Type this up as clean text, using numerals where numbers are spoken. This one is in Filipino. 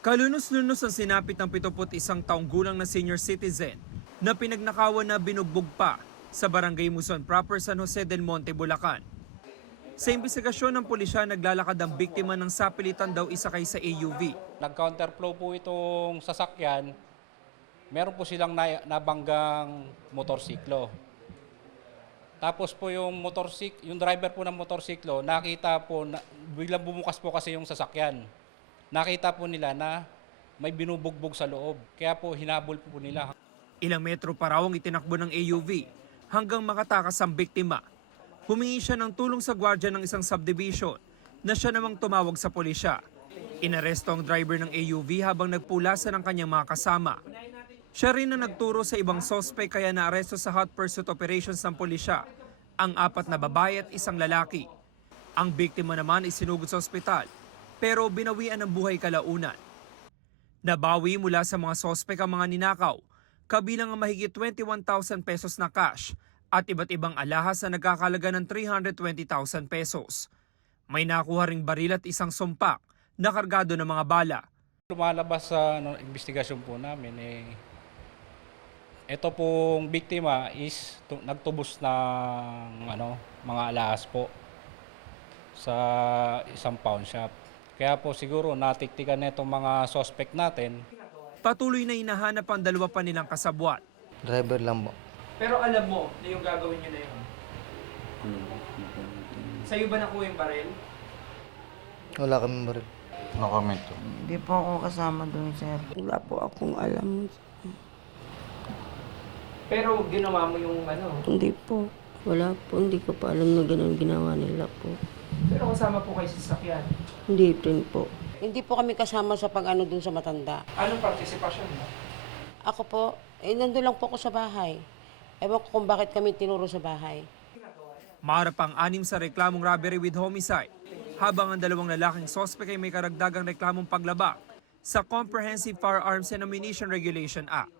Kalunos-lunos ang sinapit ng 71 taong gulang na senior citizen na pinagnakawan na binugbog pa sa Barangay Muson proper San Jose del Monte, Bulacan. Sa imbestigasyon ng pulisya, naglalakad ang biktima ng sapilitan daw isakay sa AUV. Nag-counterflow po itong sasakyan, meron po silang nabanggang motorsiklo. Tapos po yung driver po ng motorsiklo, nakita po, biglang bumukas po kasi yung sasakyan. Nakita po nila na may binubugbog sa loob, kaya po hinabol po nila. Ilang metro pa raw ang itinakbo ng AUV hanggang makatakas ang biktima. Humingi siya ng tulong sa gwardiya ng isang subdivision na siya namang tumawag sa pulisya. Inaresto ang driver ng AUV habang nagpulasan ng kanyang mga kasama. Siya rin na nagturo sa ibang sospek kaya naaresto sa hot pursuit operations ng pulisya ang 4 na babae at 1 lalaki. Ang biktima naman ay sinugod sa ospital pero binawian ng buhay kalaunan. Nabawi mula sa mga sospek ang mga ninakaw, kabilang ang mahigit 21,000 pesos na cash at iba't ibang alahas na nagkakalaga ng 320,000 pesos. May nakuha ring baril at isang sumpak na kargado ng mga bala. Lumalabas sa investigasyon po namin, ito pong biktima is nagtubos ng mga alahas po sa isang pawn shop. Kaya po siguro natiktikan na itong mga suspect natin. Patuloy na hinahanap ang 2 pa nilang kasabwat. Driver lang po. Pero alam mo na yung gagawin nyo na yun. Sa'yo ba nakuha yung baril? Wala kaming baril. Nakamento. Hindi po ako kasama doon, sir. Wala po akong alam. Pero ginawa mo yung Hindi po. Wala po. Hindi ko pa alam na ganun ginawa nila po. Pero kasama po kayo sa sasakyan. Hindi rin po. Hindi po kami kasama sa pag-ano dun sa matanda. Anong partisipasyon mo? Ako po, nandun lang po ako sa bahay. Ewan ko kung bakit kami tinuro sa bahay. Maharap ang 6 sa reklamong robbery with homicide, habang ang 2 lalaking sospek ay may karagdagang reklamong paglabag sa Comprehensive Firearms and Ammunition Regulation Act.